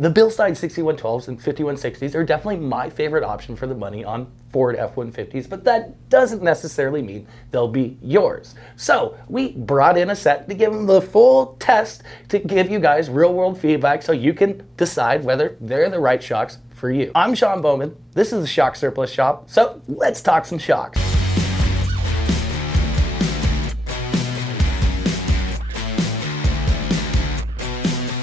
The Bilstein 6112s and 5160s are definitely my favorite option for the money on Ford F-150s, but that doesn't necessarily mean they'll be yours. So we brought in a set to give them the full test to give you guys real world feedback so you can decide whether they're the right shocks for you. I'm Sean Bowman, this is the Shock Surplus Shop, so let's talk some shocks.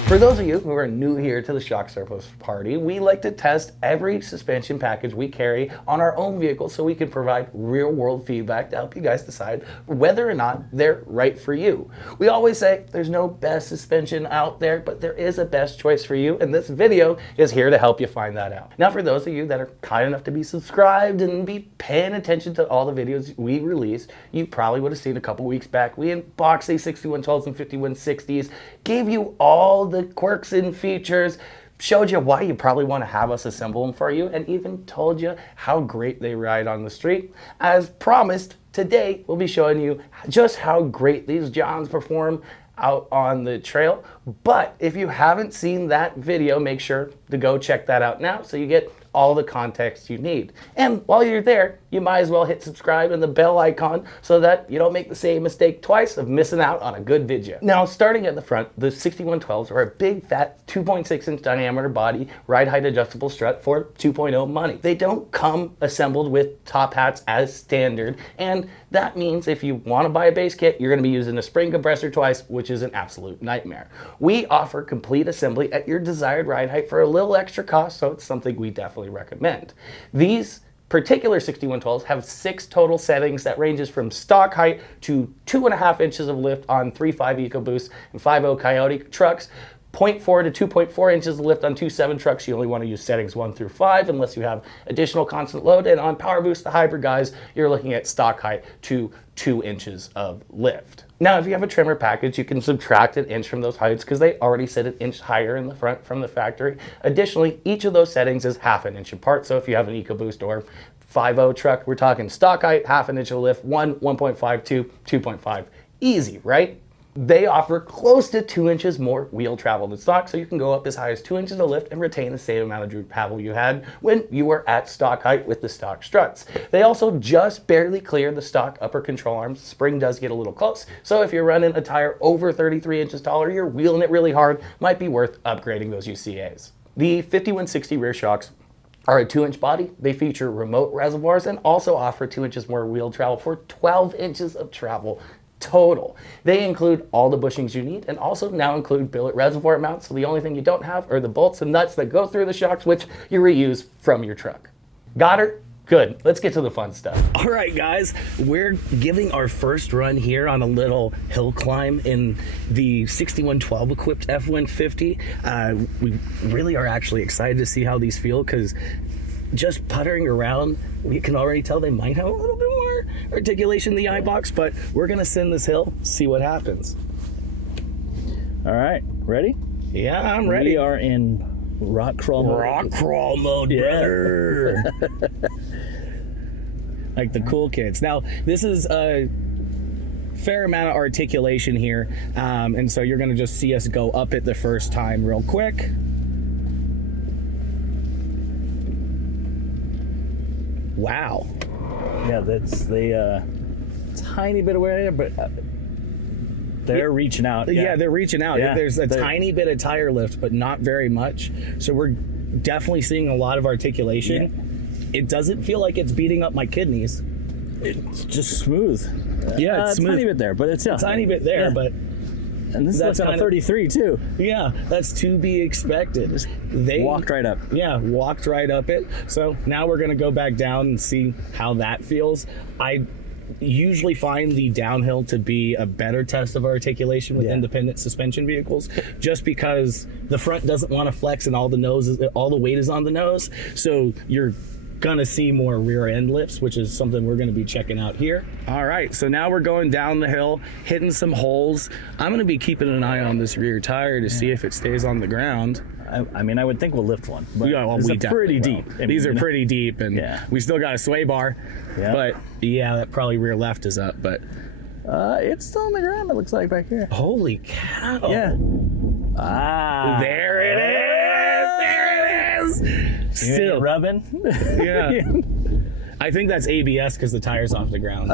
For those of you who are new here to the Shock Surplus party, we like to test every suspension package we carry on our own vehicle so we can provide real world feedback to help you guys decide whether or not they're right for you. We always say there's no best suspension out there, but there is a best choice for you, and this video is here to help you find that out. Now, for those of you that are kind enough to be subscribed and be paying attention to all the videos we release, you probably would have seen a couple weeks back, we unboxed these 6112s and 5160s, gave you all the quirks and features, showed you why you probably want to have us assemble them for you, and even told you how great they ride on the street. As promised, today we'll be showing you just how great these Johns perform out on the trail. But if you haven't seen that video, make sure to go check that out now so you get all the context you need. And while you're there, you might as well hit subscribe and the bell icon so that you don't make the same mistake twice of missing out on a good video. Now, starting at the front, the 6112s are a big fat 2.6 inch diameter body, ride height adjustable strut for 2.0 money. They don't come assembled with top hats as standard, and that means if you want to buy a base kit, you're going to be using a spring compressor twice, which is an absolute nightmare. We offer complete assembly at your desired ride height for a little extra cost, so it's something we definitely recommend. These particular 6112s have 6 total settings that ranges from stock height to 2.5 inches of lift on 3.5 EcoBoost and 5.0 Coyote trucks, 0.4 to 2.4 inches of lift on 2.7 trucks. You only want to use settings 1 through 5 unless you have additional constant load. And on PowerBoost, the hybrid guys, you're looking at stock height to 2 inches of lift. Now, if you have a trimmer package, you can subtract 1 inch from those heights because they already sit 1 inch higher in the front from the factory. Additionally, each of those settings is 0.5 inch apart. So if you have an EcoBoost or 5.0 truck, we're talking stock height, 0.5 inch of lift, 1, 1.5, 2, 2.5. Easy, right? They offer close to 2 inches more wheel travel than stock, so you can go up as high as 2 inches of lift and retain the same amount of droop travel you had when you were at stock height with the stock struts. They also just barely clear the stock upper control arms. Spring does get a little close, so if you're running a tire over 33 inches taller, you're wheeling it really hard, might be worth upgrading those UCAs. The 5160 rear shocks are a 2-inch body. They feature remote reservoirs and also offer 2 inches more wheel travel for 12 inches of travel total. They include all the bushings you need and also now include billet reservoir mounts, so the only thing you don't have are the bolts and nuts that go through the shocks, which you reuse from your truck. Got her? Good. Let's get to the fun stuff. All right, guys, we're giving our first run here on a little hill climb in the 6112 equipped F-150. We really are actually excited to see how these feel because just puttering around, we can already tell they might have a little bit more articulation in the eye box, but we're gonna send this hill, see what happens. All right, ready? Yeah, I'm ready. We are in rock crawl mode. Rock crawl mode, brother. Like the cool kids. Now, this is a fair amount of articulation here, and so you're gonna just see us go up it the first time real quick. Wow. Yeah, that's the tiny bit of wear, but they're reaching out. Yeah, they're reaching out. Yeah, There's a tiny bit of tire lift, but not very much. So we're definitely seeing a lot of articulation. Yeah. It doesn't feel like it's beating up my kidneys. It's just smooth. Yeah, it's smooth. A tiny bit there, but it's a tiny bit there, but. And this is on a 33 too. Yeah, that's to be expected. They walked right up. Yeah, walked right up it. So now we're gonna go back down and see how that feels. I usually find the downhill to be a better test of articulation with independent suspension vehicles, just because the front doesn't want to flex and all the weight is on the nose. So you're gonna see more rear end lifts, which is something we're gonna be checking out here. All right, so now we're going down the hill, hitting some holes. I'm gonna be keeping an eye on this rear tire to see if it stays on the ground. I mean, I would think we'll lift one, but yeah, well, these are pretty deep. These are pretty deep, and we still got a sway bar, but yeah, that probably rear left is up, but it's still on the ground, it looks like back here. Holy cow. Yeah. There it is. yes. Still rubbing. Yeah. I think that's ABS because the tire's off the ground.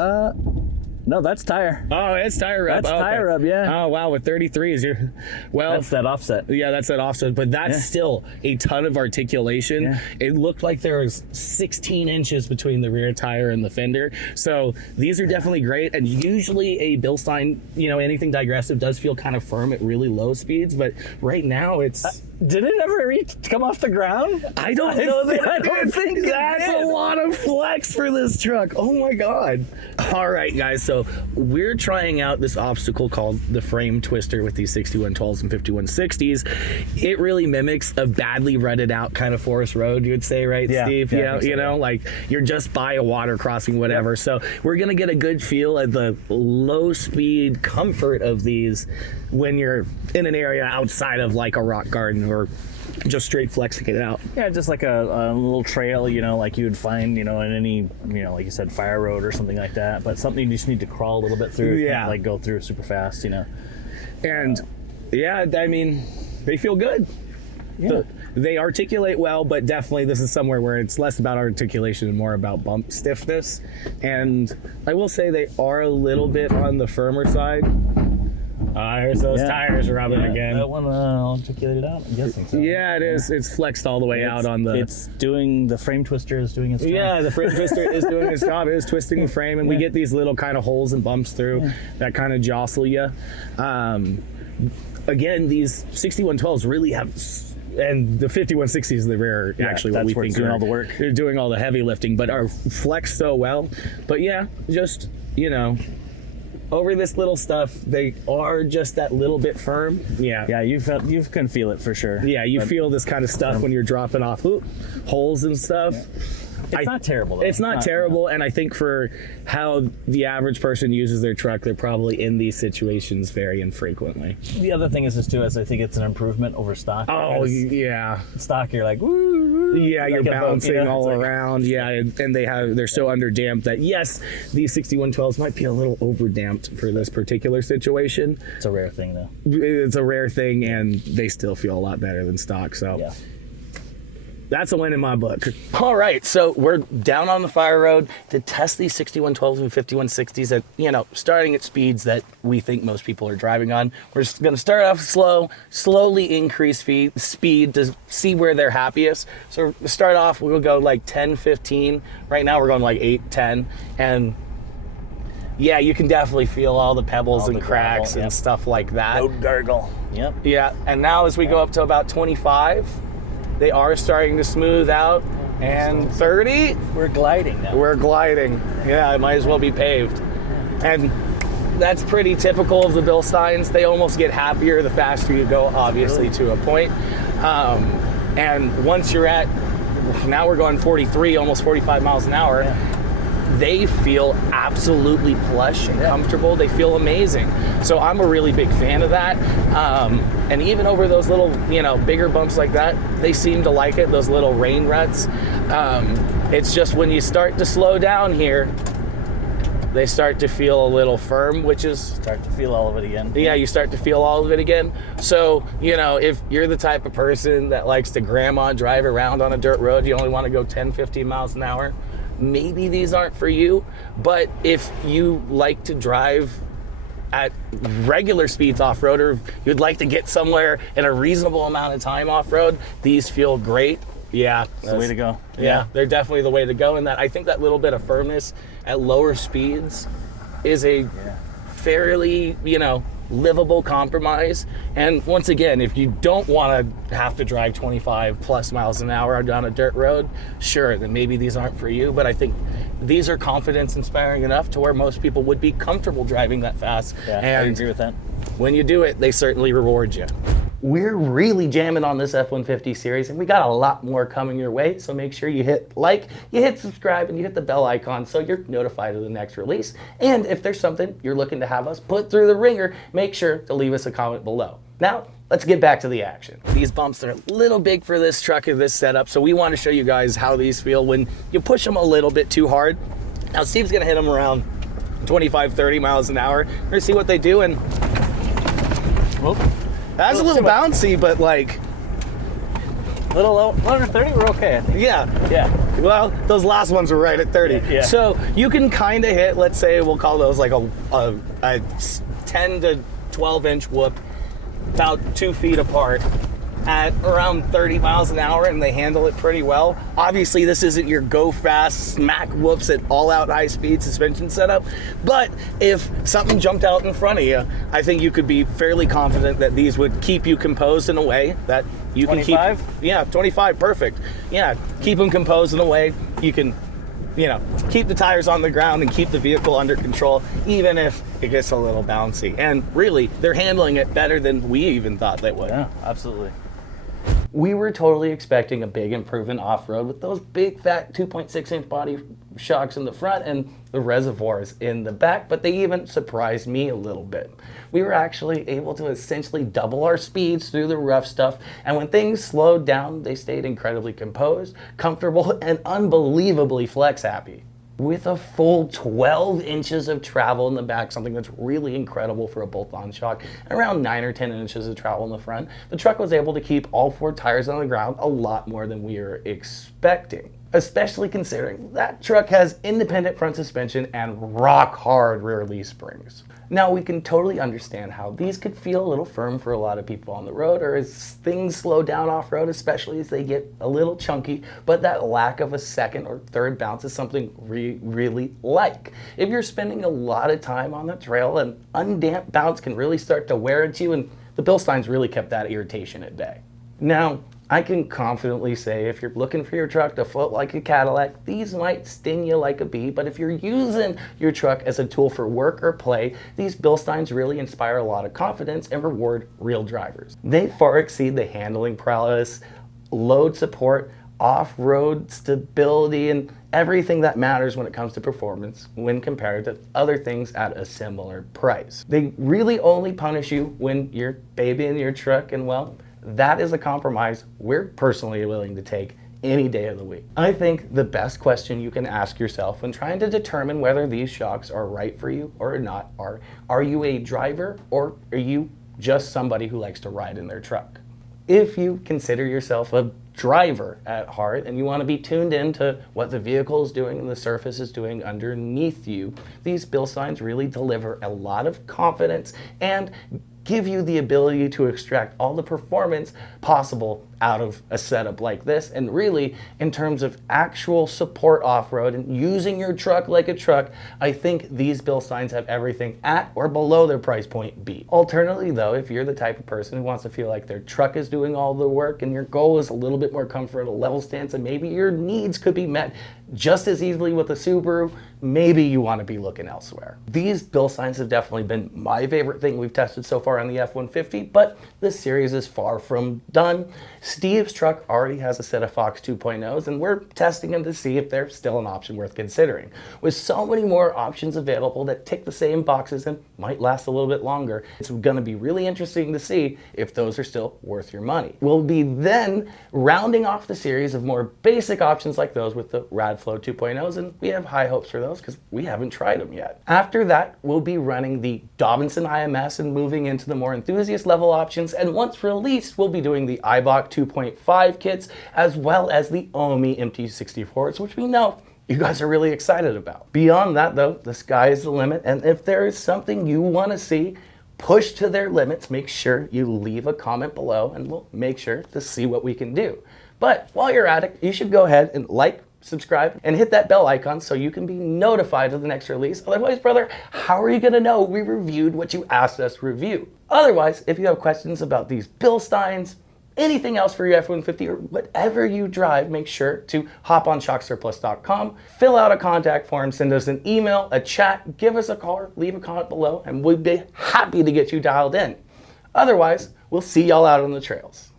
No, that's tire. Oh, it's tire rub. That's Oh, tire rub, yeah. Oh, wow. With 33s, you're That's that offset. Yeah, that's that offset, but that's still a ton of articulation. Yeah. It looked like there was 16 inches between the rear tire and the fender. So these are definitely great. And usually a Bilstein, anything digressive does feel kind of firm at really low speeds, but right now it's... Did it ever come off the ground? I don't know that. I don't think that's a lot of flex for this truck. Oh my God. All right, guys. So we're trying out this obstacle called the frame twister with these 6112s and 5160s. It really mimics a badly rutted out kind of forest road, you would say, right, Yeah, Steve? yeah, Like you're just by a water crossing, whatever. Yep. So we're going to get a good feel of the low speed comfort of these when you're in an area outside of like a rock garden or just straight flexing it out. Yeah, just like a little trail, like you would find, in any, like you said, fire road or something like that. But something you just need to crawl a little bit through. Yeah. Can't, like go through super fast, And I mean, they feel good. Yeah. They articulate well, but definitely this is somewhere where it's less about articulation and more about bump stiffness. And I will say they are a little bit on the firmer side. Here's those tires rubbing again. That one articulated out, I'm guessing so. Yeah, it is. It's flexed all the way out on the... It's doing... The frame twister is doing its job. Yeah, the frame twister is doing its job. It is twisting the frame, and we get these little kind of holes and bumps through that kind of jostle you. Again, these 6112s really have... And the 5160s in the rear are actually what we think doing all the work. They're doing all the heavy lifting, but are flexed so well. But yeah, just, over this little stuff, they are just that little bit firm. Yeah. Yeah, you can feel it for sure. Yeah, you feel this kind of stuff when you're dropping off holes and stuff. Yeah. It's not terrible, though. It's not terrible, and I think for how the average person uses their truck, they're probably in these situations very infrequently. The other thing is I think it's an improvement over stock. Oh, yeah. Stock, you're like, woo. Yeah, you're bouncing all around. Yeah, and they're so underdamped that, yes, these 6112s might be a little overdamped for this particular situation. It's a rare thing, though. It's a rare thing, and they still feel a lot better than stock, so... Yeah. That's a win in my book. All right, so we're down on the fire road to test these 6112s and 5160s at, starting at speeds that we think most people are driving on. We're just going to start off slow, slowly increase speed to see where they're happiest. So to start off, we'll go like 10, 15. Right now we're going like 8, 10. And yeah, you can definitely feel all the pebbles and cracks and stuff like that. No gargle. Yep. Yeah, and now as we go up to about 25, they are starting to smooth out, and 30, we're gliding now. We're gliding. Yeah, it might as well be paved. And that's pretty typical of the Bilsteins. They almost get happier the faster you go, obviously, to a point. And once you're at, now we're going 43, almost 45 miles an hour, they feel absolutely plush and comfortable. They feel amazing. So I'm a really big fan of that. And even over those little, bigger bumps like that, they seem to like it, those little rain ruts. It's just when you start to slow down here, they start to feel a little firm, which is... Start to feel all of it again. Yeah, you start to feel all of it again. So, if you're the type of person that likes to grandma drive around on a dirt road, you only want to go 10, 15 miles an hour, maybe these aren't for you. But if you like to drive at regular speeds off-road, or you'd like to get somewhere in a reasonable amount of time off-road, these feel great. Yeah, that's the way to go. Yeah, they're definitely the way to go. And that I think that little bit of firmness at lower speeds is a fairly, livable compromise. And once again, if you don't want to have to drive 25 plus miles an hour down a dirt road, sure, then maybe these aren't for you. But I think these are confidence inspiring enough to where most people would be comfortable driving that fast. Yeah, and I agree with that. When you do it, they certainly reward you. We're really jamming on this F-150 series, and we got a lot more coming your way, so make sure you hit like, you hit subscribe, and you hit the bell icon so you're notified of the next release. And if there's something you're looking to have us put through the ringer, make sure to leave us a comment below. Now, let's get back to the action. These bumps are a little big for this truck and this setup, so we want to show you guys how these feel when you push them a little bit too hard. Now, Steve's going to hit them around 25, 30 miles an hour. We're going to see what they do, and... Whoop. That's a little bouncy, but Little low, under 30, we're okay, I think. Yeah. Yeah. Well, those last ones were right at 30. Yeah. So you can kind of hit, let's say, we'll call those like a 10 to 12 inch whoop, about 2 feet apart, at around 30 miles an hour, and they handle it pretty well. Obviously, this isn't your go fast, smack whoops at all out high speed suspension setup, but if something jumped out in front of you, I think you could be fairly confident that these would keep you composed in a way that you 25? can keep. Yeah, 25, perfect. Yeah, keep them composed in a way you can, keep the tires on the ground and keep the vehicle under control, even if it gets a little bouncy. And really, they're handling it better than we even thought they would. Yeah, absolutely. We were totally expecting a big improvement off-road with those big fat 2.6-inch body shocks in the front and the reservoirs in the back, but they even surprised me a little bit. We were actually able to essentially double our speeds through the rough stuff, and when things slowed down, they stayed incredibly composed, comfortable, and unbelievably flex happy. With a full 12 inches of travel in the back, something that's really incredible for a bolt-on shock, and around 9 or 10 inches of travel in the front, the truck was able to keep all 4 tires on the ground a lot more than we were expecting. Especially considering that truck has independent front suspension and rock-hard rear leaf springs. Now, we can totally understand how these could feel a little firm for a lot of people on the road, or as things slow down off-road, especially as they get a little chunky, but that lack of a second or third bounce is something we really like. If you're spending a lot of time on the trail, an undamped bounce can really start to wear at you, and the Bilsteins really kept that irritation at bay. Now, I can confidently say if you're looking for your truck to float like a Cadillac, these might sting you like a bee, but if you're using your truck as a tool for work or play, these Bilsteins really inspire a lot of confidence and reward real drivers. They far exceed the handling prowess, load support, off-road stability, and everything that matters when it comes to performance when compared to other things at a similar price. They really only punish you when you're babying your truck, and well, that is a compromise we're personally willing to take any day of the week. I think the best question you can ask yourself when trying to determine whether these shocks are right for you or not are you a driver or are you just somebody who likes to ride in their truck? If you consider yourself a driver at heart and you want to be tuned into what the vehicle is doing and the surface is doing underneath you, these Bilsteins really deliver a lot of confidence and give you the ability to extract all the performance possible out of a setup like this. And really, in terms of actual support off-road and using your truck like a truck, I think these Bilsteins have everything at or below their price point B. Alternatively though, if you're the type of person who wants to feel like their truck is doing all the work and your goal is a little bit more comfort at a level stance and maybe your needs could be met just as easily with a Subaru, maybe you want to be looking elsewhere. These Bilsteins have definitely been my favorite thing we've tested so far on the F-150, but this series is far from done. Steve's truck already has a set of Fox 2.0s, and we're testing them to see if they're still an option worth considering. With so many more options available that tick the same boxes and might last a little bit longer, it's going to be really interesting to see if those are still worth your money. We'll be then rounding off the series of more basic options like those with the Radflow 2.0s, and we have high hopes for those because we haven't tried them yet. After that, we'll be running the Dobinson IMS and moving into the more enthusiast level options, and once released, we'll be doing the Eibach 2.5 kits as well as the Omi MT64s, which we know you guys are really excited about. Beyond that though, the sky is the limit, and if there is something you want to see pushed to their limits, make sure you leave a comment below and we'll make sure to see what we can do. But while you're at it, you should go ahead and like, subscribe, and hit that bell icon so you can be notified of the next release. Otherwise, brother, how are you gonna know we reviewed what you asked us to review? Otherwise, if you have questions about these Bilsteins, anything else for your F-150 or whatever you drive, make sure to hop on shocksurplus.com, fill out a contact form, send us an email, a chat, give us a call, or leave a comment below, and we'd be happy to get you dialed in. Otherwise, we'll see y'all out on the trails.